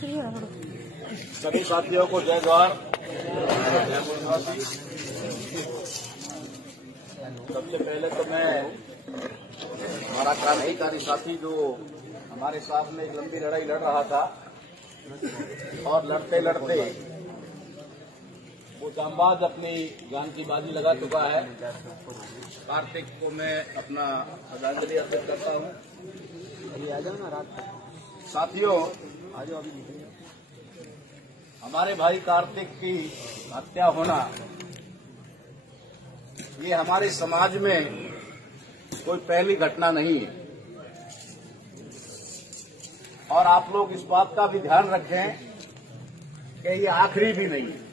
सभी साथियों को जय जवाहर। सबसे पहले तो मैं हमारा क्रांतिकारी साथी जो हमारे साथ में एक लंबी लड़ाई लड़ रहा था और लड़ते लड़ते वो जांबाज अपनी जान की बाजी लगा चुका है, कार्तिक को मैं अपना श्रद्धांजलि अर्पित करता हूँ। साथियों, हमारे भाई कार्तिक की हत्या होना ये हमारे समाज में कोई पहली घटना नहीं है और आप लोग इस बात का भी ध्यान रखें कि ये आखिरी भी नहीं है।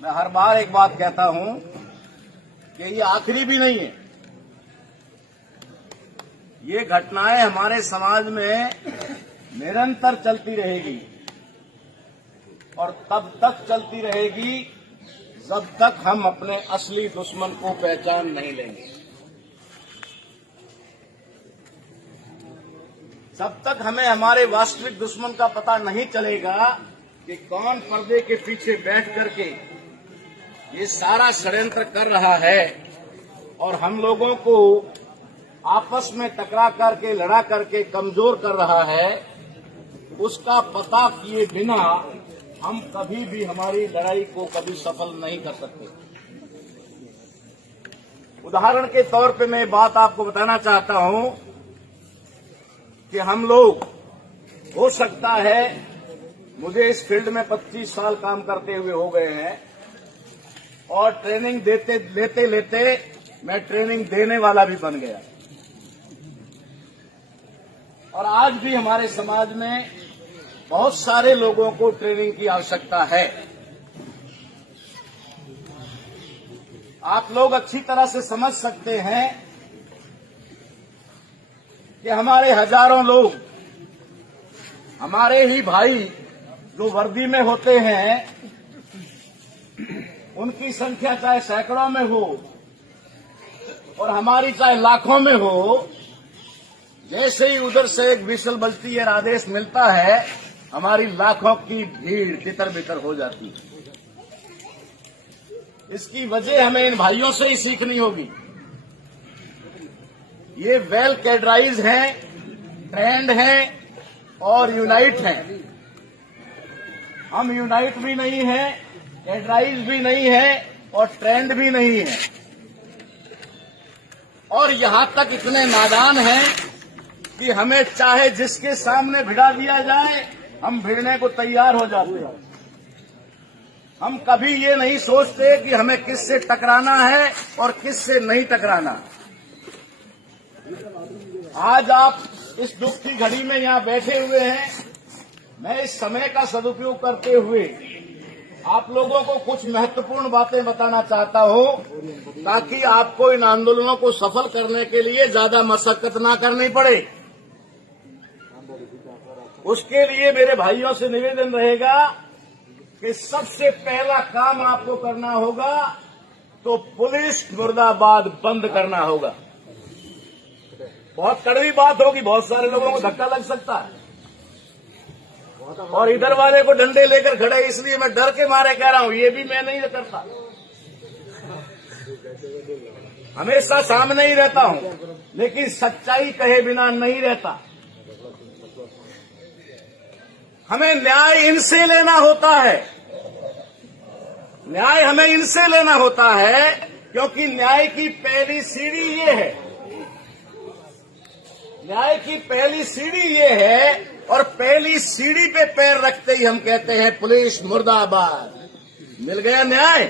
मैं हर बार एक बात कहता हूं कि ये आखिरी भी नहीं है। ये घटनाएं हमारे समाज में निरंतर चलती रहेगी और तब तक चलती रहेगी जब तक हम अपने असली दुश्मन को पहचान नहीं लेंगे। जब तक हमें हमारे वास्तविक दुश्मन का पता नहीं चलेगा कि कौन पर्दे के पीछे बैठ करके ये सारा षड्यंत्र कर रहा है और हम लोगों को आपस में टकरा करके लड़ा करके कमजोर कर रहा है, उसका पता किए बिना हम कभी भी हमारी लड़ाई को कभी सफल नहीं कर सकते। उदाहरण के तौर पे मैं बात आपको बताना चाहता हूं कि हम लोग, हो सकता है मुझे इस फील्ड में 25 साल काम करते हुए हो गए हैं और ट्रेनिंग लेते लेते मैं ट्रेनिंग देने वाला भी बन गया और आज भी हमारे समाज में बहुत सारे लोगों को ट्रेनिंग की आवश्यकता है। आप लोग अच्छी तरह से समझ सकते हैं कि हमारे हजारों लोग, हमारे ही भाई जो वर्दी में होते हैं, उनकी संख्या चाहे सैकड़ों में हो और हमारी चाहे लाखों में हो, जैसे ही उधर से एक विसल बजती है, आदेश मिलता है, हमारी लाखों की भीड़ तितर बितर हो जाती है। इसकी वजह हमें इन भाइयों से ही सीखनी होगी। ये वेल कैडराइज हैं, ट्रेंड हैं और यूनाइट हैं। हम यूनाइट भी नहीं हैं, कैडराइज भी नहीं है और ट्रेंड भी नहीं है और यहां तक इतने नादान हैं कि हमें चाहे जिसके सामने भिड़ा दिया जाए, हम भिड़ने को तैयार हो जाते हैं। हम कभी ये नहीं सोचते कि हमें किससे टकराना है और किससे नहीं टकराना। आज आप इस दुख की घड़ी में यहां बैठे हुए हैं। मैं इस समय का सदुपयोग करते हुए आप लोगों को कुछ महत्वपूर्ण बातें बताना चाहता हूं ताकि आपको इन आंदोलनों को सफल करने के लिए ज्यादा मशक्कत ना करनी पड़े। उसके लिए मेरे भाइयों से निवेदन रहेगा कि सबसे पहला काम आपको करना होगा तो पुलिस मुर्दाबाद बंद करना होगा। बहुत कड़वी बात होगी, बहुत सारे लोगों को धक्का लग सकता है और इधर वाले को डंडे लेकर खड़े, इसलिए मैं डर के मारे कह रहा हूं। ये भी मैं नहीं करता, हमेशा सामने ही रहता हूं, लेकिन सच्चाई कहे बिना नहीं रहता। हमें न्याय इनसे लेना होता है, न्याय हमें इनसे लेना होता है क्योंकि न्याय की पहली सीढ़ी ये है, न्याय की पहली सीढ़ी ये है और पहली सीढ़ी पे पैर रखते ही हम कहते हैं पुलिस मुर्दाबाद। मिल गया न्याय,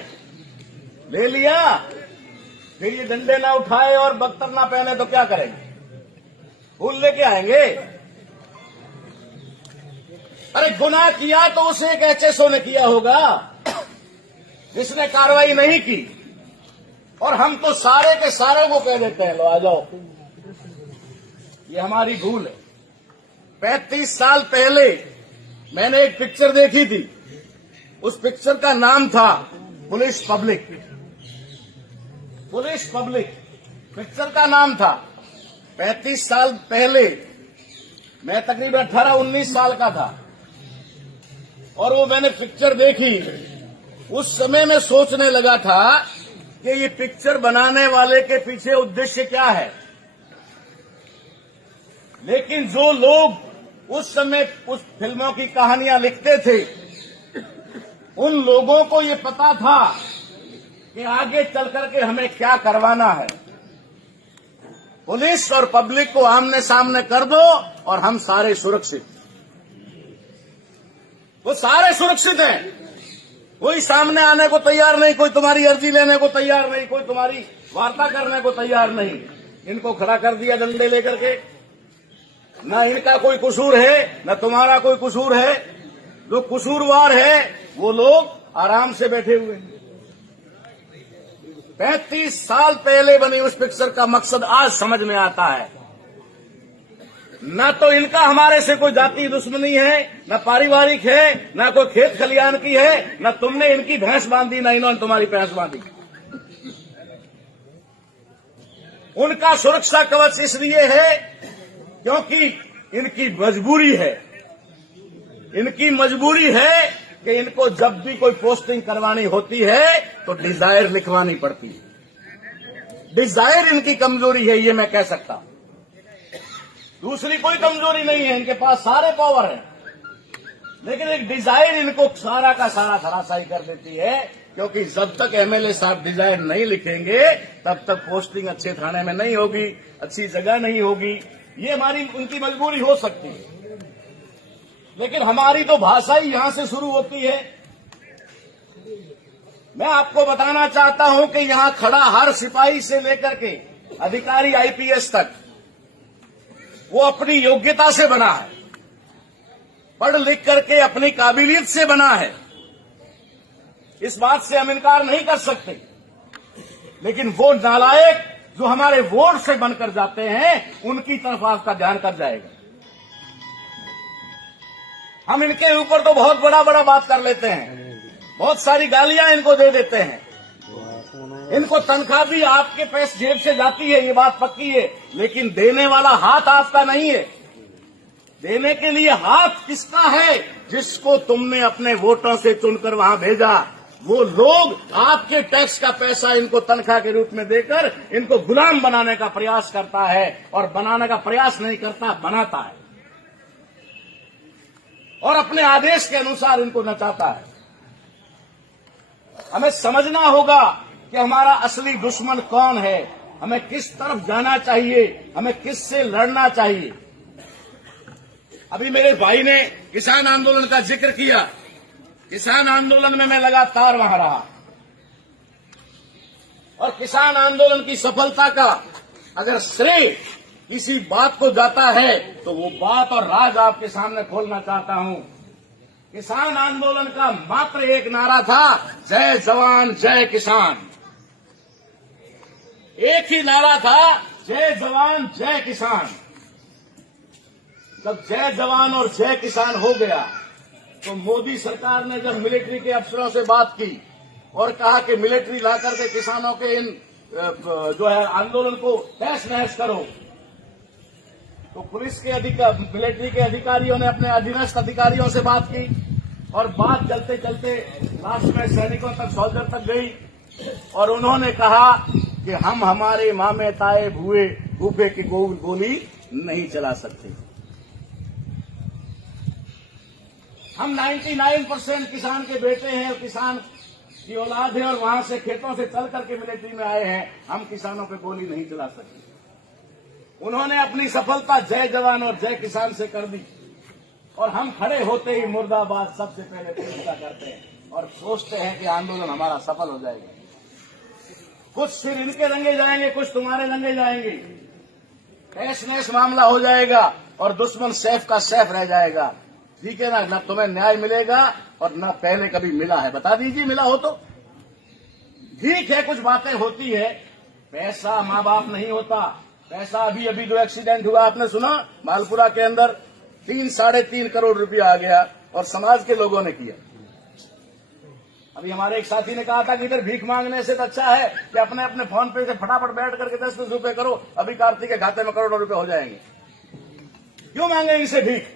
ले लिया, फिर ये डंडे ना उठाए और बख्तर ना पहने तो क्या करेंगे? फूल लेके आएंगे? अरे गुनाह किया तो उसे एक एचएसओ ने किया होगा जिसने कार्रवाई नहीं की और हम तो सारे के सारे को कह देते हैं लो आ जाओ। ये हमारी भूल है। 35 साल पहले मैंने एक पिक्चर देखी थी, उस पिक्चर का नाम था police public. Police public picture का नाम था। 35 साल पहले मैं तकरीबन 18-19 साल का था और वो मैंने पिक्चर देखी। उस समय मैं सोचने लगा था कि ये पिक्चर बनाने वाले के पीछे उद्देश्य क्या है। लेकिन जो लोग उस समय उस फिल्मों की कहानियां लिखते थे, उन लोगों को ये पता था कि आगे चल करके हमें क्या करवाना है। पुलिस और पब्लिक को आमने सामने कर दो और हम सारे सुरक्षित। वो सारे सुरक्षित हैं, कोई सामने आने को तैयार नहीं, कोई तुम्हारी अर्जी लेने को तैयार नहीं, कोई तुम्हारी वार्ता करने को तैयार नहीं। इनको खड़ा कर दिया डंडे लेकर के। न इनका कोई कसूर है, न तुम्हारा कोई कसूर है। जो कसूरवार है वो लोग आराम से बैठे हुए हैं। 35 साल पहले बनी उस पिक्चर का मकसद आज समझ में आता है। न तो इनका हमारे से कोई जाति दुश्मनी है, न पारिवारिक है, न कोई खेत खलियान की है, न तुमने इनकी भैंस बांधी, न इन्होंने तुम्हारी भैंस बांधी। उनका सुरक्षा कवच इसलिए है क्योंकि इनकी मजबूरी है। इनकी मजबूरी है कि इनको जब भी कोई पोस्टिंग करवानी होती है तो डिजायर लिखवानी पड़ती है। डिजायर इनकी कमजोरी है, ये मैं कह सकता हूं। दूसरी कोई कमजोरी नहीं है, इनके पास सारे पावर है, लेकिन एक डिजायर इनको सारा का सारा धराशायी कर देती है। क्योंकि जब तक एमएलए साहब डिजायर नहीं लिखेंगे तब तक पोस्टिंग अच्छे थाने में नहीं होगी, अच्छी जगह नहीं होगी। ये हमारी उनकी मजबूरी हो सकती है, लेकिन हमारी तो भाषा ही यहां से शुरू होती है। मैं आपको बताना चाहता हूं कि यहां खड़ा हर सिपाही से लेकर के अधिकारी आईपीएस तक वो अपनी योग्यता से बना है, पढ़ लिख करके अपनी काबिलियत से बना है। इस बात से हम इनकार नहीं कर सकते। लेकिन वो नालायक जो हमारे वोट से बनकर जाते हैं, उनकी तरफ आपका ध्यान कब जाएगा। हम इनके ऊपर तो बहुत बड़ा बड़ा बात कर लेते हैं, बहुत सारी गालियां इनको दे देते हैं। इनको तनख्वाह भी आपके पैसे जेब से जाती है, ये बात पक्की है, लेकिन देने वाला हाथ आपका नहीं है। देने के लिए हाथ किसका है? जिसको तुमने अपने वोटों से चुनकर वहां भेजा। वो लोग आपके टैक्स का पैसा इनको तनख्वाह के रूप में देकर इनको गुलाम बनाने का प्रयास करता है, और बनाने का प्रयास नहीं करता, बनाता है, और अपने आदेश के अनुसार इनको नचाता है। हमें समझना होगा कि हमारा असली दुश्मन कौन है, हमें किस तरफ जाना चाहिए, हमें किससे लड़ना चाहिए। अभी मेरे भाई ने किसान आंदोलन का जिक्र किया। किसान आंदोलन में मैं लगातार वहां रहा, और किसान आंदोलन की सफलता का अगर श्रेय किसी बात को जाता है तो वो बात और राज आपके सामने खोलना चाहता हूं। किसान आंदोलन का मात्र एक नारा था, जय जवान जय किसान। एक ही नारा था, जय जवान जय किसान। जब जय जवान और जय किसान हो गया तो मोदी सरकार ने जब मिलिट्री के अफसरों से बात की और कहा कि मिलिट्री ला करके किसानों के इन जो है आंदोलन को तहस नहस करो, तो पुलिस के मिलिट्री के अधिकारियों ने अपने अधीनस्थ अधिकारियों से बात की, और बात चलते चलते लास्ट में सैनिकों तक, सोल्जर तक गई, और उन्होंने कहा कि हम हमारे मामे ताए भूए भूपे की गोली नहीं चला सकते। हम 99% किसान के बेटे हैं, किसान की औलाद है, और वहां से खेतों से चल करके मिलिट्री में आए हैं। हम किसानों पे गोली नहीं चला सकते। उन्होंने अपनी सफलता जय जवान और जय किसान से कर दी, और हम खड़े होते ही मुर्दाबाद सबसे पहले पूछता करते हैं और सोचते हैं कि आंदोलन हमारा सफल हो जाएगा। कुछ सिर इनके रंगे जाएंगे, कुछ तुम्हारे रंगे जाएंगे, तहस नहस मामला हो जाएगा, और दुश्मन सैफ का सैफ रह जाएगा। ठीक है ना? न तुम्हें न्याय मिलेगा और न पहले कभी मिला है। बता दीजिए, मिला हो तो ठीक है। कुछ बातें होती है, पैसा माँ बाप नहीं होता। पैसा अभी जो एक्सीडेंट हुआ आपने सुना, मालपुरा के अंदर 3-3.5 करोड़ रुपया आ गया, और समाज के लोगों ने किया। अभी हमारे एक साथी ने कहा था कि इधर भीख मांगने से तो अच्छा है कि अपने अपने फोन पे से फटाफट बैठ करके 10 रुपए करो, अभी कार्तिक के खाते में करोड़ों रुपए हो जाएंगे। क्यों मांगे इनसे भीख?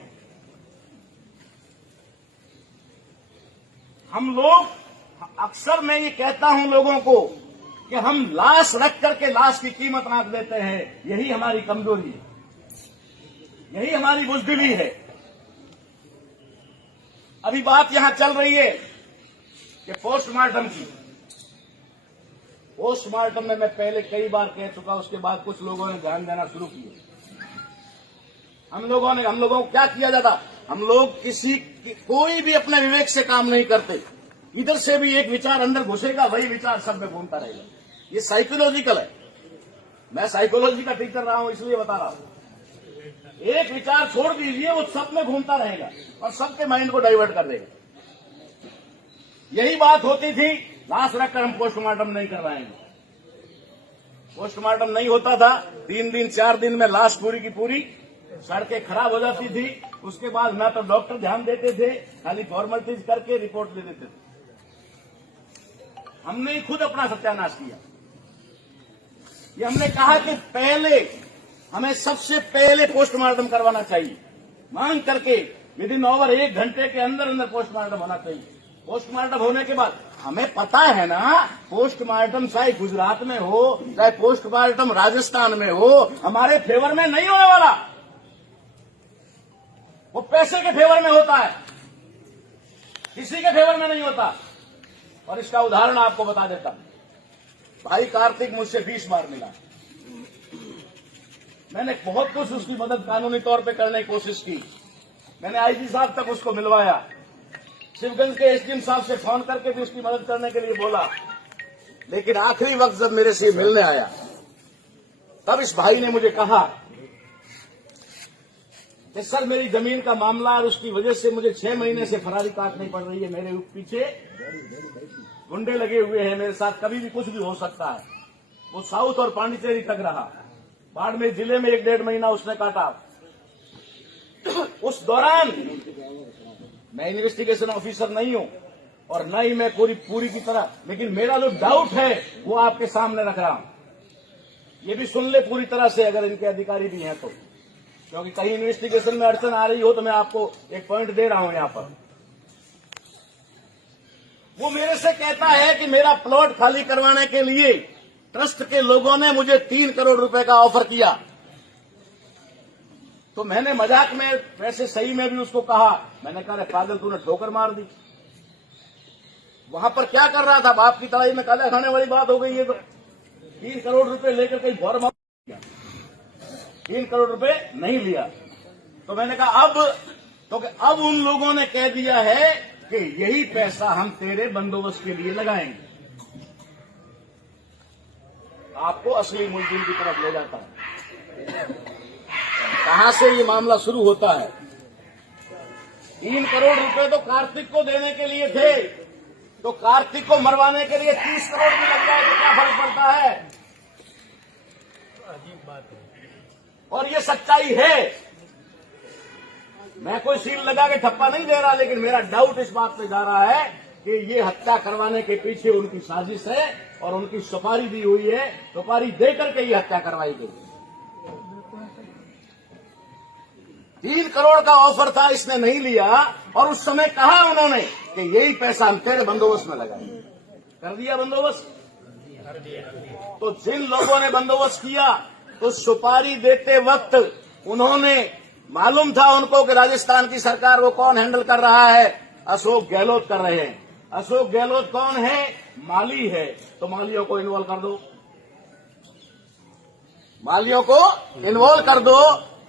हम लोग अक्सर मैं ये कहता हूं लोगों को कि हम लाश रख करके लाश की कीमत आंक देते हैं। यही हमारी कमजोरी है, यही हमारी बुज़दिली है। अभी बात यहां चल रही है कि पोस्टमार्टम की। पोस्टमार्टम में मैं पहले कई बार कह चुका, उसके बाद कुछ लोगों ने ध्यान देना शुरू किया। हम लोगों को क्या किया जाता? हम लोग कोई भी अपने विवेक से काम नहीं करते। इधर से भी एक विचार अंदर घुसेगा, वही विचार सब में घूमता रहेगा। ये साइकोलॉजिकल है। मैं साइकोलॉजी का टीचर रहा हूं, इसलिए बता रहा हूं। एक विचार छोड़ दीजिए, वो सब में घूमता रहेगा और सबके माइंड को डाइवर्ट कर देगा। यही बात होती थी, लाश रखकर हम पोस्टमार्टम नहीं करवाएंगे। पोस्टमार्टम नहीं होता था, 3 दिन 4 दिन में लाश पूरी की पूरी सड़कें खराब हो जाती थी। उसके बाद ना तो डॉक्टर ध्यान देते थे, खाली फॉर्मेलिटीज करके रिपोर्ट दे देते थे। हमने खुद अपना सत्यानाश किया। ये हमने कहा कि हमें सबसे पहले पोस्टमार्टम करवाना चाहिए, मांग करके विदिन ओवर 1 घंटे के अंदर अंदर पोस्टमार्टम होना चाहिए। पोस्टमार्टम होने के बाद हमें पता है ना, पोस्टमार्टम चाहे गुजरात में हो, चाहे पोस्टमार्टम राजस्थान में हो, हमारे फेवर में नहीं होने वाला। वो पैसे के फेवर में होता है, किसी के फेवर में नहीं होता। और इसका उदाहरण आपको बता देता। भाई कार्तिक मुझसे 20 बार मिला। मैंने बहुत कुछ उसकी मदद कानूनी तौर पे करने की कोशिश की। मैंने आईजी साहब तक उसको मिलवाया, शिवगंज के एसडीएम साहब से फोन करके भी उसकी मदद करने के लिए बोला। लेकिन आखिरी वक्त जब मेरे से मिलने आया, तब इस भाई ने मुझे कहा कि सर मेरी जमीन का मामला और उसकी वजह से मुझे 6 महीने से फरारी काटनी पड़ रही है। मेरे पीछे गुंडे लगे हुए हैं, मेरे साथ कभी भी कुछ भी हो सकता है। वो साउथ और पांडिचेरी तक रहा। बाड़मेर जिले में 1-1.5 महीना उसने काटा। उस दौरान मैं इन्वेस्टिगेशन ऑफिसर नहीं हूं और न ही मैं पूरी की तरह, लेकिन मेरा जो डाउट है वो आपके सामने रख रहा हूं। ये भी सुन ले पूरी तरह से, अगर इनके अधिकारी भी हैं तो, क्योंकि कहीं इन्वेस्टिगेशन में अड़चन आ रही हो तो मैं आपको एक पॉइंट दे रहा हूं यहां पर। वो मेरे से कहता है कि मेरा प्लॉट खाली करवाने के लिए ट्रस्ट के लोगों ने मुझे 3 करोड़ रुपए का ऑफर किया। तो मैंने मजाक में, वैसे सही में भी उसको कहा, मैंने कहा पागल तूने ठोकर मार दी। वहां पर क्या कर रहा था? बाप की तलाई में काला खाने वाली बात हो गई है। तो 3 करोड़ रुपए लेकर कहीं भौर मार दिया। 3 करोड़ रुपए नहीं लिया। तो मैंने कहा अब उन लोगों ने कह दिया है कि यही पैसा हम तेरे बंदोबस्त के लिए लगाएंगे। आपको असली मुलजिम की तरफ ले जाता है। कहां से ये मामला शुरू होता है? 3 करोड़ रुपए तो कार्तिक को देने के लिए थे, तो कार्तिक को मरवाने के लिए 30 करोड़ भी लग जाए तो क्या फर्क पड़ता है? अजीब बात है। और ये सच्चाई है। मैं कोई सील लगा के ठप्पा नहीं दे रहा, लेकिन मेरा डाउट इस बात पे जा रहा है कि ये हत्या करवाने के पीछे उनकी साजिश है और उनकी सुपारी दी हुई है। सुपारी देकर के ये हत्या करवाई गई। 3 करोड़ का ऑफर था, इसने नहीं लिया और उस समय कहा उन्होंने कि यही पैसा हम तेरे बंदोबस्त में लगाएंगे। कर दिया बंदोबस्त। तो जिन लोगों ने बंदोबस्त किया, तो सुपारी देते वक्त उन्होंने, मालूम था उनको कि राजस्थान की सरकार को कौन हैंडल कर रहा है? अशोक गहलोत कर रहे हैं। अशोक गहलोत कौन है? माली है। तो मालियों को इन्वॉल्व कर दो, मालियों को इन्वॉल्व कर दो,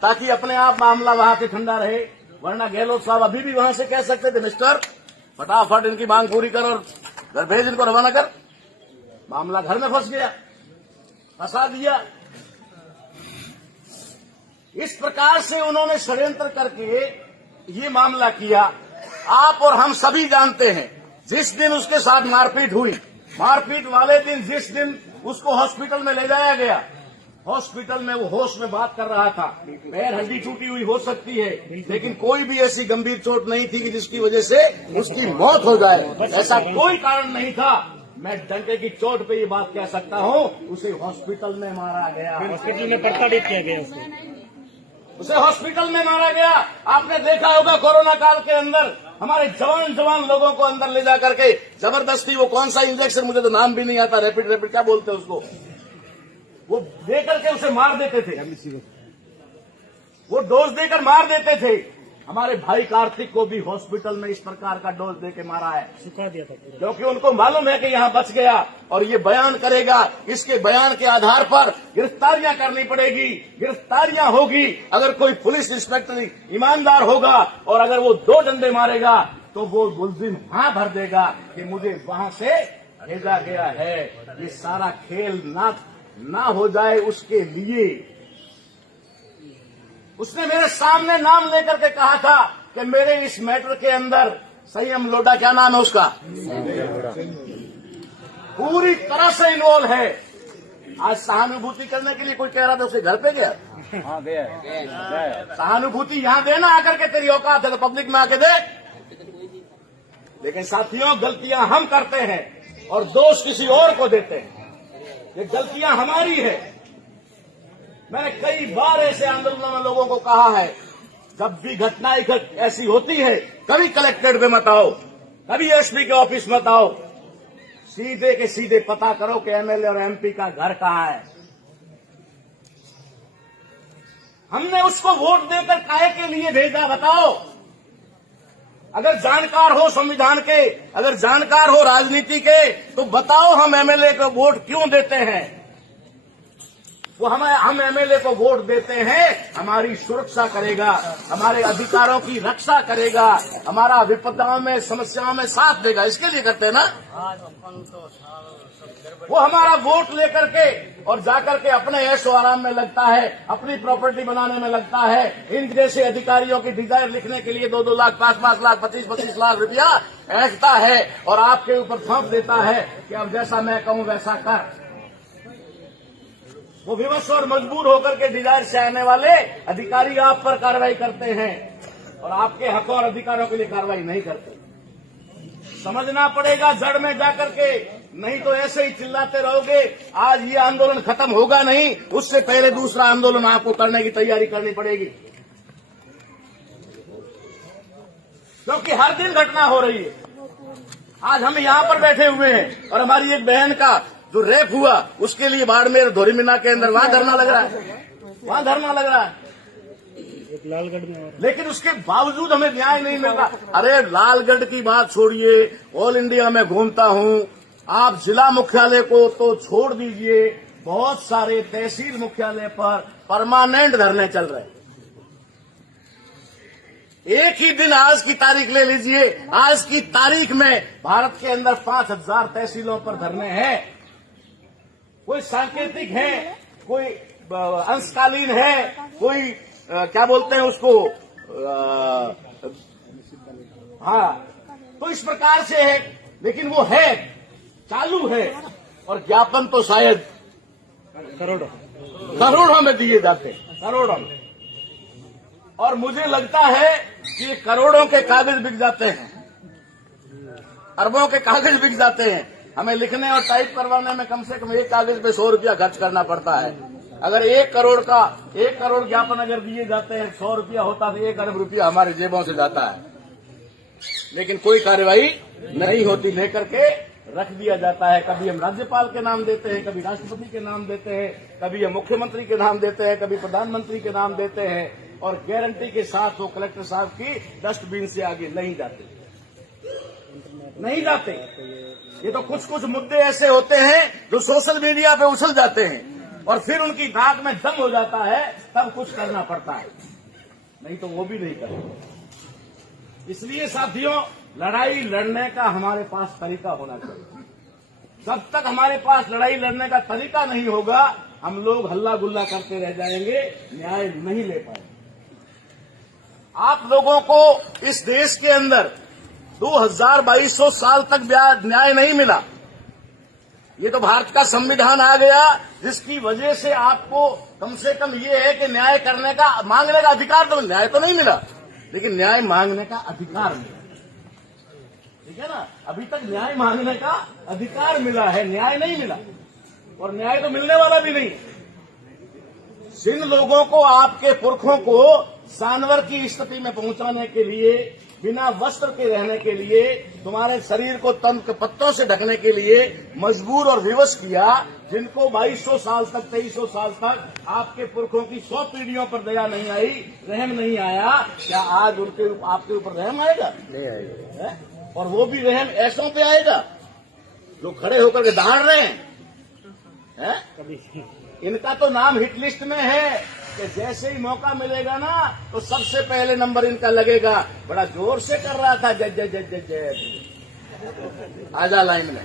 ताकि अपने आप मामला वहां से ठंडा रहे। वरना गहलोत साहब अभी भी वहां से कह सकते थे, मिस्टर फटाफट इनकी मांग पूरी कर और घर भेज, इनको रवाना कर। मामला घर में फंस गया, फंसा दिया। इस प्रकार से उन्होंने षड्यंत्र करके ये मामला किया। आप और हम सभी जानते हैं, जिस दिन उसके साथ मारपीट हुई, मारपीट वाले दिन, जिस दिन उसको हॉस्पिटल में ले जाया गया, हॉस्पिटल में वो होश में बात कर रहा था। पैर हड्डी टूटी हुई हो सकती है, लेकिन कोई भी ऐसी गंभीर चोट नहीं थी कि जिसकी वजह से उसकी मौत हो जाए। ऐसा कोई कारण नहीं था। मैं डंके की चोट पे ये बात कह सकता हूँ, उसे हॉस्पिटल में मारा गया, हॉस्पिटल में प्रताड़ित किया गया उसे। उसे हॉस्पिटल में मारा गया। आपने देखा होगा कोरोना काल के अंदर हमारे जवान लोगों को अंदर ले जाकर के जबरदस्ती वो कौन सा इंजेक्शन, मुझे तो नाम भी नहीं आता, रैपिड क्या बोलते हैं उसको, वो दे करके उसे मार देते थे, वो डोज देकर मार देते थे। हमारे भाई कार्तिक को भी हॉस्पिटल में इस प्रकार का डोज देके मारा है, सुखा दिया था, क्योंकि उनको मालूम है कि यहाँ बच गया और ये बयान करेगा, इसके बयान के आधार पर गिरफ्तारियां करनी पड़ेगी, गिरफ्तारियां होगी। अगर कोई पुलिस इंस्पेक्टर ईमानदार होगा और अगर वो 2 डंडे मारेगा तो वो मुलजिम हाँ भर देगा कि मुझे वहां से भेजा गया है। ये सारा खेल ना हो जाए उसके लिए उसने मेरे सामने नाम लेकर के कहा था कि मेरे इस मैटर के अंदर संयम लोढ़ा, क्या नाम है उसका, पूरी तरह से इन्वॉल्व है। आज सहानुभूति करने के लिए कोई कह रहा था उसे घर पे गया, हाँ गया, सहानुभूति यहाँ देना आकर के, तेरी औकात है तो पब्लिक में आके दे। लेकिन साथियों, गलतियां हम करते हैं और दोष किसी और को देते हैं। ये गलतियां हमारी है। मैंने कई बार ऐसे आंदोलनों में लोगों को कहा है, जब भी घटना ऐसी होती है, कभी कलेक्ट्रेट में मत आओ, कभी एसपी के ऑफिस मत आओ, सीधे के सीधे पता करो कि एमएलए और एमपी का घर कहाँ है। हमने उसको वोट देकर काहे के लिए भेजा, बताओ। अगर जानकार हो संविधान के, अगर जानकार हो राजनीति के, तो बताओ हम एमएलए को वोट क्यों देते हैं। वो हम एमएलए को वोट देते हैं, हमारी सुरक्षा करेगा, हमारे अधिकारों की रक्षा करेगा, हमारा विपदाओं में समस्याओं में साथ देगा, इसके लिए करते हैं ना। वो हमारा वोट लेकर के और जाकर के अपने ऐशो आराम में लगता है, अपनी प्रॉपर्टी बनाने में लगता है। इन जैसे अधिकारियों की डिजायर लिखने के लिए 2-2 लाख, 5-5 लाख, 25-25 लाख रुपया ऐंठता है और आपके ऊपर थोप देता है कि अब जैसा मैं कहूं वैसा कर। वो विवश और मजबूर होकर के डिजायर से आने वाले अधिकारी आप पर कार्रवाई करते हैं और आपके हकों और अधिकारों के लिए कार्रवाई नहीं करते। समझना पड़ेगा जड़ में जाकर के, नहीं तो ऐसे ही चिल्लाते रहोगे। आज ये आंदोलन खत्म होगा नहीं, उससे पहले दूसरा आंदोलन आपको करने की तैयारी करनी पड़ेगी, क्योंकि हर दिन घटना हो रही है। आज हम यहाँ पर बैठे हुए हैं और हमारी एक बहन का जो रेप हुआ, उसके लिए बाड़मेर धोरी मीना के अंदर वहां धरना लग रहा है, वहां धरना लग रहा है, लालगढ़ में। लेकिन उसके बावजूद हमें न्याय नहीं मिल रहा। अरे लालगढ़ की बात छोड़िए, ऑल इंडिया में घूमता हूं, आप जिला मुख्यालय को तो छोड़ दीजिए, बहुत सारे तहसील मुख्यालय पर परमानेंट धरने चल रहे हैं। एक ही दिन आज की तारीख ले लीजिए, आज की तारीख में भारत के अंदर 5000 तहसीलों पर धरने हैं। कोई सांकेतिक है, कोई अंशकालीन है, कोई क्या बोलते हैं उसको, हाँ, तो इस प्रकार से है, लेकिन वो है, चालू है और ज्ञापन तो शायद करोड़ों में दिए जाते हैं, करोड़ों में। और मुझे लगता है कि ये करोड़ों के कागज बिक जाते हैं, अरबों के कागज बिक जाते हैं। हमें लिखने और टाइप करवाने में कम से कम एक कागज पे 100 रुपया खर्च करना पड़ता है। अगर 1 करोड़ ज्ञापन अगर दिए जाते हैं, 100 रुपया होता तो 1 अरब रुपया हमारे जेबों से जाता है, लेकिन कोई कार्रवाई नहीं होती, लेकर के रख दिया जाता है। कभी हम राज्यपाल के नाम देते हैं, कभी राष्ट्रपति के नाम देते हैं, कभी हम मुख्यमंत्री के नाम देते हैं, कभी प्रधानमंत्री के नाम देते हैं और गारंटी के साथ वो कलेक्टर साहब की डस्टबिन से आगे नहीं जाते। ये तो कुछ मुद्दे ऐसे होते हैं जो सोशल मीडिया पे उछल जाते हैं और फिर उनकी नाक में दम हो जाता है, तब कुछ करना पड़ता है, नहीं तो वो भी नहीं करते। इसलिए साथियों, लड़ाई लड़ने का हमारे पास तरीका होना चाहिए। जब तक हमारे पास लड़ाई लड़ने का तरीका नहीं होगा, हम लोग हल्ला गुल्ला करते रह जाएंगे, न्याय नहीं ले पाएंगे। आप लोगों को इस देश के अंदर 2200 साल तक न्याय नहीं मिला। ये तो भारत का संविधान आ गया, जिसकी वजह से आपको कम से कम ये है कि न्याय करने का, मांगने का अधिकार, तो न्याय तो नहीं मिला, लेकिन न्याय मांगने का अधिकार मिला। ठीक है ना, अभी तक न्याय मांगने का अधिकार मिला है, न्याय नहीं मिला और न्याय तो मिलने वाला भी नहीं। जिन लोगों को, आपके पुरखों को जानवर की स्थिति में पहुंचाने के लिए, बिना वस्त्र के रहने के लिए, तुम्हारे शरीर को तंग के पत्तों से ढकने के लिए मजबूर और विवश किया, जिनको 2200 साल तक, 2300 साल तक आपके पुरखों की 100 पीढ़ियों पर दया नहीं आई, रहम नहीं आया, क्या आज उनके आपके ऊपर रहम आएगा? नहीं आएगा। है? और वो भी रहम ऐसों पे आएगा जो खड़े होकर के दहाड़ रहे हैं। इनका तो नाम हिट लिस्ट में है कि जैसे ही मौका मिलेगा ना तो सबसे पहले नंबर इनका लगेगा। बड़ा जोर से कर रहा था जय जय जय जय जय। आजा लाइन में।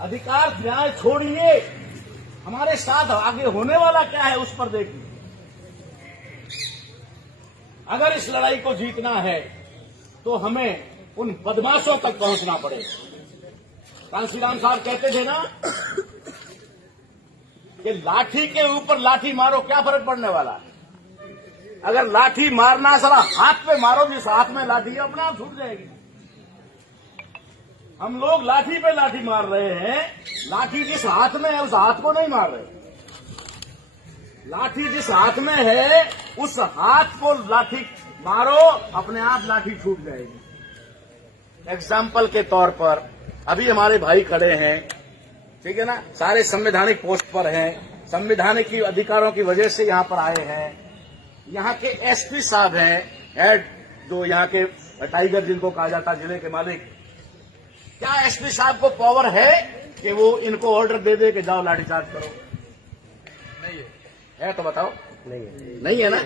अधिकार न्याय छोड़िए, हमारे साथ आगे होने वाला क्या है उस पर देखिए। अगर इस लड़ाई को जीतना है तो हमें उन बदमाशों तक पहुंचना पड़ेगा। कांशीराम साहब कहते थे ना कि लाठी के ऊपर लाठी मारो, क्या फर्क पड़ने वाला है? अगर लाठी मारना सारा हाथ पे मारो, जिस हाथ में लाठी है अपने आप छूट जाएगी। हम लोग लाठी पे लाठी मार रहे हैं, लाठी जिस हाथ में है उस हाथ को नहीं मार रहे। लाठी जिस हाथ में है उस हाथ को लाठी मारो, अपने आप लाठी छूट जाएगी। एग्जाम्पल के तौर पर अभी हमारे भाई खड़े हैं, ठीक है ना, सारे संवैधानिक पोस्ट पर हैं, संवैधानिक की अधिकारों की वजह से यहां पर आए हैं। यहां के एसपी साहब हैं, हेड जो यहां के टाइगर जिनको कहा जाता है, जिले के मालिक। क्या एसपी साहब को पावर है कि वो इनको ऑर्डर दे दे कि जाओ लाठीचार्ज करो? नहीं है तो बताओ। नहीं है ना।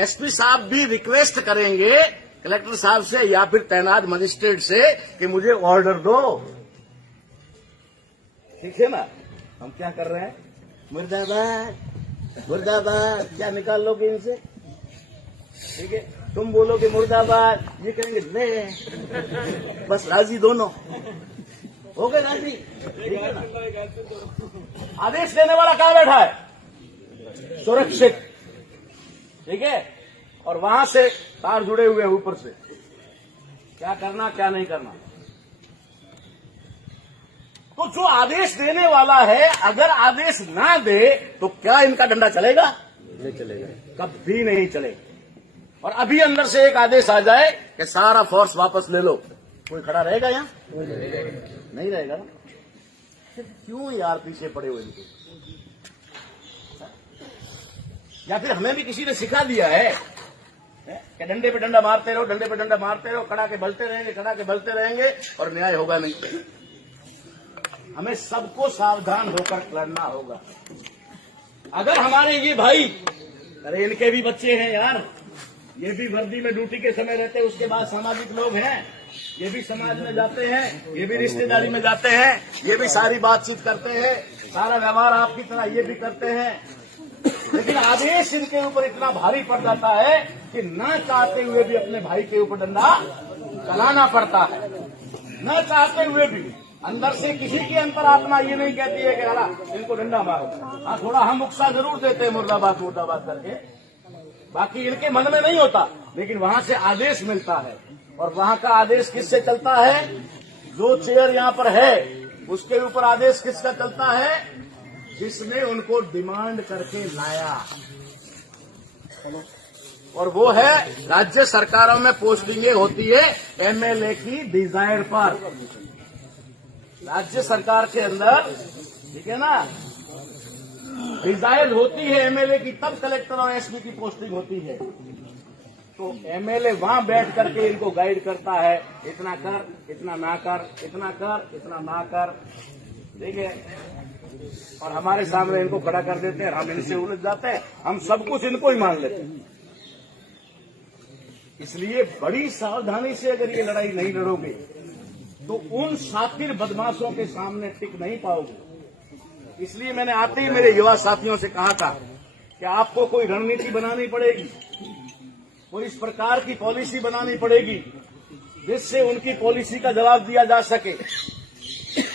एसपी साहब भी रिक्वेस्ट करेंगे कलेक्टर साहब से या फिर तैनात मजिस्ट्रेट से कि मुझे ऑर्डर दो। ठीक है ना। हम क्या कर रहे हैं? मुर्दाबाद मुर्दाबाद। क्या निकाल लोगे इनसे? ठीक है, तुम बोलोगे मुर्दाबाद, ये कहेंगे ले, बस राजी दोनों हो गए राजी। ठीक है ना। आदेश देने वाला कहां बैठा है? सुरक्षित। ठीक है, और वहां से तार जुड़े हुए हैं ऊपर से, क्या करना क्या नहीं करना। तो जो आदेश देने वाला है अगर आदेश ना दे तो क्या इनका डंडा चलेगा? नहीं चलेगा, कभी नहीं चलेगा। और अभी अंदर से एक आदेश आ जाए कि सारा फोर्स वापस ले लो, कोई खड़ा रहेगा यहां? नहीं रहेगा ना। क्यों यार पीछे पड़े हुए इनके? या फिर हमें भी किसी ने सिखा दिया है कि डंडे पे डंडा मारते रहो, डंडे पे डंडा मारते रहो, कड़ा के बलते रहेंगे, कड़ा के बलते रहेंगे और न्याय होगा नहीं। हमें सबको सावधान होकर लड़ना होगा। अगर हमारे ये भाई, अरे इनके भी बच्चे हैं यार, ये भी वर्दी में ड्यूटी के समय रहते हैं, उसके बाद सामाजिक लोग हैं, ये भी समाज में जाते हैं, ये भी रिश्तेदारी में जाते हैं, ये भी सारी बातचीत करते हैं, सारा व्यवहार आपकी तरह ये भी करते हैं। लेकिन आदेश इनके ऊपर इतना भारी पड़ जाता है कि ना चाहते हुए भी अपने भाई के ऊपर डंडा चलाना पड़ता है। न चाहते हुए भी अंदर से किसी की अंतरात्मा ये नहीं कहती है कि अला इनको डंडा मारो। हाँ, थोड़ा हम उकसा जरूर देते हैं मुर्दाबाद मुर्दाबाद करके, बाकी इनके मन में नहीं होता, लेकिन वहां से आदेश मिलता है। और वहां का आदेश किससे चलता है? जो चेयर यहाँ पर है उसके ऊपर आदेश किसका चलता है? जिसने उनको डिमांड करके लाया, और वो है राज्य सरकारों में पोस्टिंगें होती है एमएलए की डिजायर पर। राज्य सरकार के अंदर, ठीक है ना, डिजायर होती है एमएलए की, तब कलेक्टर और एसपी की पोस्टिंग होती है। तो एमएलए वहां बैठ करके इनको गाइड करता है, इतना कर, इतना ना कर, इतना कर, इतना ना कर। ठीक है, और हमारे सामने इनको खड़ा कर देते हैं, हम इनसे उलझ जाते हैं, हम सब कुछ इनको ही मान लेते हैं। इसलिए बड़ी सावधानी से अगर ये लड़ाई नहीं लड़ोगे तो उन शातिर बदमाशों के सामने टिक नहीं पाओगे। इसलिए मैंने आते ही मेरे युवा साथियों से कहा था कि आपको कोई रणनीति बनानी पड़ेगी, कोई इस प्रकार की पॉलिसी बनानी पड़ेगी जिससे उनकी पॉलिसी का जवाब दिया जा सके।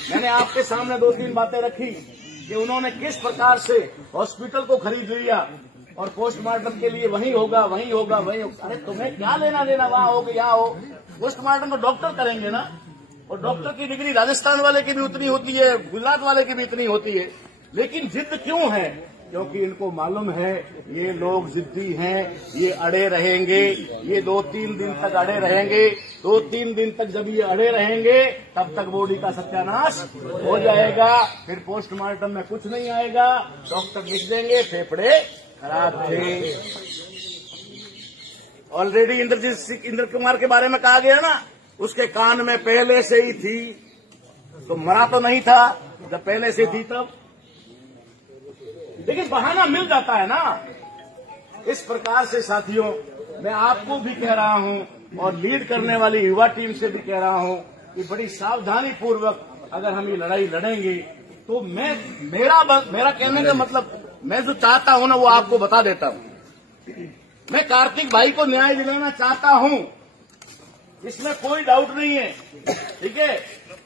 मैंने आपके सामने 2-3 बातें रखी कि उन्होंने किस प्रकार से हॉस्पिटल को खरीद लिया और पोस्टमार्टम के लिए वहीं होगा, वहीं होगा, वहीं होगा। अरे तुम्हें क्या लेना देना, वहां हो कि यहाँ हो? पोस्टमार्टम तो डॉक्टर करेंगे ना, और डॉक्टर की डिग्री राजस्थान वाले की भी उतनी होती है, गुजरात वाले की भी उतनी होती है। लेकिन जिद क्यों है क्योंकि इनको मालूम है ये लोग जिद्दी हैं, ये अड़े रहेंगे, ये 2-3 दिन तक अड़े रहेंगे। 2-3 दिन तक जब ये अड़े रहेंगे तब तक बॉडी का सत्यानाश हो जाएगा। फिर पोस्टमार्टम में कुछ नहीं आएगा, डॉक्टर लिख देंगे फेफड़े खराब थे। ऑलरेडी इंद्र कुमार के बारे में कहा गया ना, उसके कान में पहले से ही थी, तो मरा तो नहीं था जब पहले से थी तब। लेकिन बहाना मिल जाता है ना। इस प्रकार से साथियों, मैं आपको भी कह रहा हूं और लीड करने वाली युवा टीम से भी कह रहा हूं कि बड़ी सावधानी पूर्वक अगर हम ये लड़ाई लड़ेंगे तो मेरा कहने का मतलब, मैं जो चाहता हूं ना वो आपको बता देता हूं। मैं कार्तिक भाई को न्याय दिलाना चाहता हूं, इसमें कोई डाउट नहीं है, ठीक है।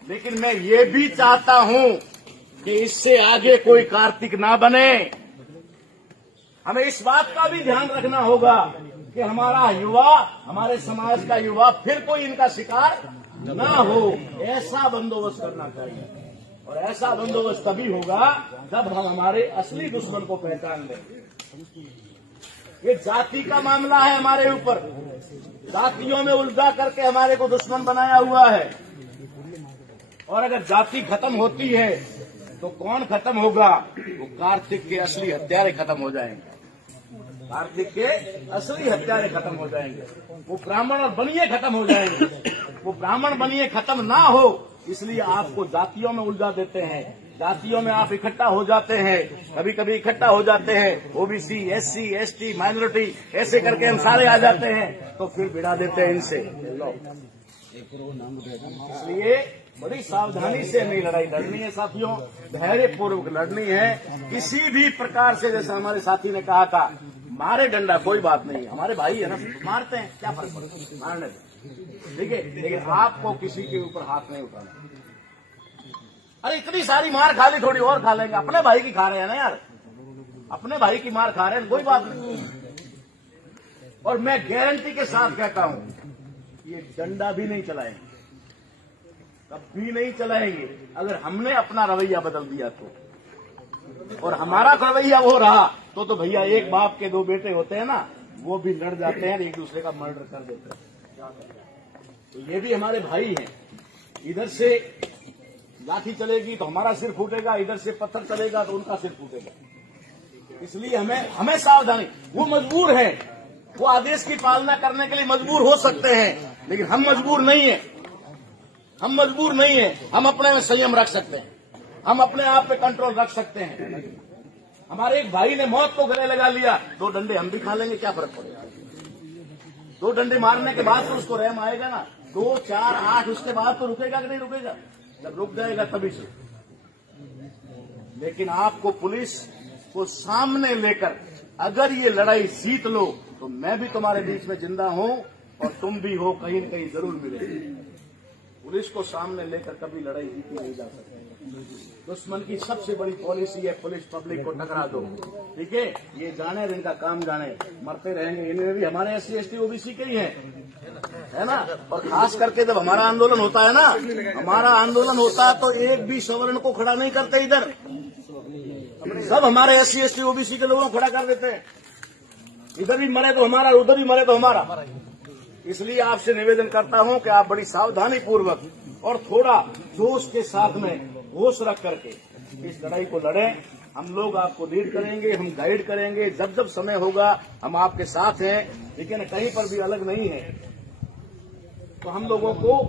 लेकिन मैं ये भी चाहता हूं कि इससे आगे कोई कार्तिक ना बने। हमें इस बात का भी ध्यान रखना होगा कि हमारा युवा, हमारे समाज का युवा फिर कोई इनका शिकार ना हो। ऐसा बंदोबस्त करना चाहिए, और ऐसा बंदोबस्त तभी होगा जब हम हमारे असली दुश्मन को पहचान लें। ये जाति का मामला है हमारे ऊपर, जातियों में उलझा करके हमारे को दुश्मन बनाया हुआ है। और अगर जाति खत्म होती है तो कौन खत्म होगा? वो कार्तिक के असली हत्यारे खत्म हो जाएंगे। कार्तिक के असली हत्यारे खत्म हो जाएंगे। वो ब्राह्मण और बनिए खत्म हो जाएंगे। वो ब्राह्मण बनिए खत्म ना हो, इसलिए आपको जातियों में उलझा देते हैं। जातियों में आप इकट्ठा हो जाते हैं, कभी कभी इकट्ठा हो जाते हैं, ओबीसी, एससी, एसटी, माइनॉरिटी, ऐसे करके हम सारे आ जाते हैं, तो फिर भिड़ा देते हैं इनसे। इसलिए बड़ी सावधानी से हमें लड़ाई लड़नी है साथियों, धैर्य पूर्वक लड़नी है। किसी भी प्रकार से, जैसे हमारे साथी ने कहा था, मारे डंडा कोई बात नहीं, हमारे भाई है ना, मारते हैं, क्या फर्क पड़ता है, मारने दो, ठीक है। लेकिन आपको किसी के ऊपर हाथ नहीं उठाना। अरे इतनी सारी मार खा ली, थोड़ी और खा लेंगे, अपने भाई की खा रहे हैं ना यार, अपने भाई की मार खा रहे हैं, कोई बात नहीं। और मैं गारंटी के साथ कहता हूं, ये डंडा भी नहीं चलाएंगे, कभी नहीं चलाएंगे, अगर हमने अपना रवैया बदल दिया तो। और हमारा रवैया वो रहा तो भैया एक बाप के 2 बेटे होते हैं ना, वो भी लड़ जाते हैं, एक दूसरे का मर्डर कर देते हैं। तो ये भी हमारे भाई हैं। इधर से लाठी चलेगी तो हमारा सिर फूटेगा, इधर से पत्थर चलेगा तो उनका सिर फूटेगा। इसलिए हमें सावधानी। वो मजबूर है, वो आदेश की पालना करने के लिए मजबूर हो सकते हैं, लेकिन हम मजबूर नहीं है। हम मजबूर नहीं है, हम अपने में संयम रख सकते हैं, हम अपने आप पे कंट्रोल रख सकते हैं। हमारे एक भाई ने मौत को गले लगा लिया, 2 डंडे हम भी खा लेंगे, क्या फर्क पड़ेगा। 2 डंडे मारने के बाद तो उसको रहम आएगा ना, 2, 4, 8 उसके बाद तो रुकेगा कि नहीं रुकेगा? जब रुक जाएगा तभी से। लेकिन आपको पुलिस को सामने लेकर अगर ये लड़ाई जीत लो तो मैं भी तुम्हारे बीच में जिंदा हूं और तुम भी हो, कहीं न कहीं जरूर मिलेगी। पुलिस को सामने लेकर कभी लड़ाई जीती नहीं जा सकती। दुश्मन की सबसे बड़ी पॉलिसी है पुलिस पब्लिक को टकरा दो, ठीक है। ये जाने इनका काम जाने, मरते रहेंगे। इनमें भी हमारे एससी, एसटी, ओबीसी के ही है ना। और खास करके जब हमारा आंदोलन होता है ना, हमारा आंदोलन होता है तो एक भी सवर्ण को खड़ा नहीं करते इधर, सब हमारे एससी, एसटी, ओबीसी के लोगों को खड़ा कर देते हैं। इधर भी मरे तो हमारा, उधर भी मरे तो हमारा। इसलिए आपसे निवेदन करता हूं कि आप बड़ी सावधानी पूर्वक और थोड़ा जोश के साथ में होश रख करके इस लड़ाई को लड़ें। हम लोग आपको लीड करेंगे, हम गाइड करेंगे, जब जब समय होगा हम आपके साथ हैं, लेकिन कहीं पर भी अलग नहीं है। तो हम लोगों को,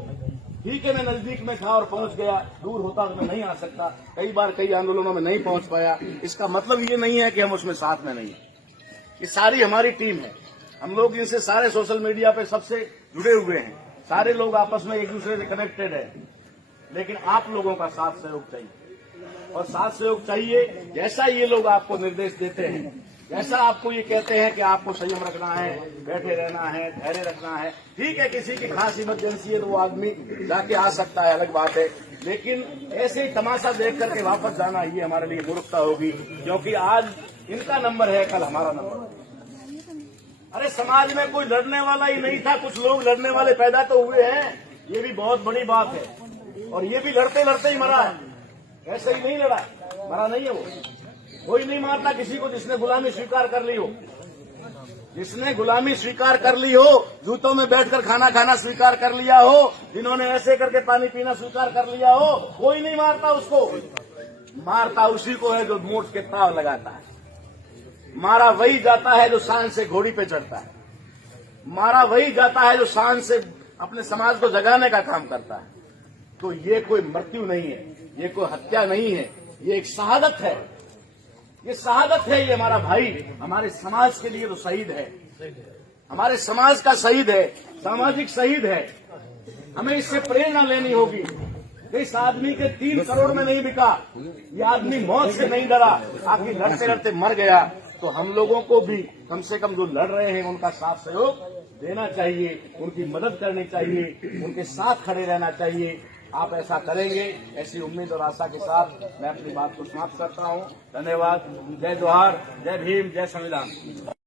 ठीक है मैं नजदीक में था और पहुंच गया, दूर होता तो मैं नहीं आ सकता, कई बार कई आंदोलनों में नहीं पहुंच पाया, इसका मतलब ये नहीं है कि हम उसमें साथ में नहीं है। ये सारी हमारी टीम है, हम लोग इनसे सारे सोशल मीडिया पे सबसे जुड़े हुए हैं, सारे लोग आपस में एक दूसरे से कनेक्टेड है। लेकिन आप लोगों का साथ सहयोग चाहिए, और साथ सहयोग चाहिए जैसा ये लोग आपको निर्देश देते हैं, जैसा आपको ये कहते हैं कि आपको संयम रखना है, बैठे रहना है, धैर्य रखना है। ठीक है, किसी की खास इमरजेंसी है तो वो आदमी जाके आ सकता है, अलग बात है, लेकिन ऐसे ही तमाशा देख करके वापस जाना ये हमारे लिए मूर्खता होगी, क्योंकि आज इनका नंबर है, कल हमारा नंबर है। अरे समाज में कोई लड़ने वाला ही नहीं था, कुछ लोग लड़ने वाले पैदा तो हुए हैं, ये भी बहुत बड़ी बात है। और ये भी लड़ते लड़ते ही मरा है, ऐसे ही नहीं लड़ा, मरा नहीं है वो। कोई नहीं मारता किसी को जिसने गुलामी स्वीकार कर ली हो, जिसने गुलामी स्वीकार कर ली हो, जूतों में बैठकर खाना खाना स्वीकार कर लिया हो, जिन्होंने ऐसे करके पानी पीना स्वीकार कर लिया हो, कोई नहीं मारता उसको। मारता उसी को है जो मोट के ताव लगाता है। मारा वही जाता है जो शान से घोड़ी पे चढ़ता है। मारा वही जाता है जो शान से अपने समाज को जगाने का काम करता है। तो ये कोई मृत्यु नहीं है, ये कोई हत्या नहीं है, ये एक शहादत है। ये शहादत है। ये हमारा भाई हमारे समाज के लिए तो शहीद है, हमारे समाज का शहीद है, सामाजिक शहीद है। हमें इससे प्रेरणा लेनी होगी। इस आदमी के 3 करोड़ में नहीं बिका, ये आदमी मौत से नहीं डरा, आखिर लड़ते लड़ते मर गया। तो हम लोगों को भी कम से कम जो लड़ रहे हैं उनका साथ सहयोग देना चाहिए, उनकी मदद करनी चाहिए, उनके साथ खड़े रहना चाहिए। आप ऐसा करेंगे, ऐसी उम्मीद और आशा के साथ मैं अपनी बात को समाप्त करता हूं। धन्यवाद। जय जोहार, जय भीम, जय संविधान।